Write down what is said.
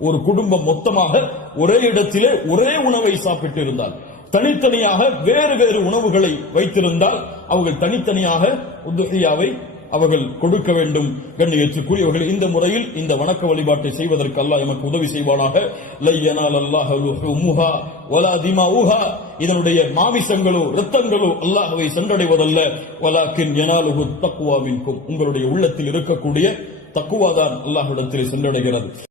ஒரு குடும்பம் மொத்தமாக ஒரே இடத்திலே ஒரே உணவை சாப்பிட்டு இருந்தால் தனித்தனியாக வேறு வேறு உணவுகளை வைத்திருந்தால் அவர்கள் தனித்தனியாக உதுஹியாவை அவர்கள் கொடுக்க வேண்டும். கண்ணியத்துக்குரியவர்கள் இந்த முறையில் இந்த வணக்க வழிபாட்டை செய்வதற்கு அல்லாஹ் எமக்கு உதவி செய்வானாக. லையனால் அல்லாஹ் லுஹுமுஹா வலா திமாஉஹா. இதனுடைய மாமிசங்களோ இரத்தங்களோ அல்லாஹவை சென்றடைவதல்ல. வலாக்கின் எனாலுகு தக்குவாவின் உங்களுடைய உள்ளத்தில் இருக்கக்கூடிய தக்குவாதான் அல்லாஹ்விடத்தில் சென்றடைகிறது.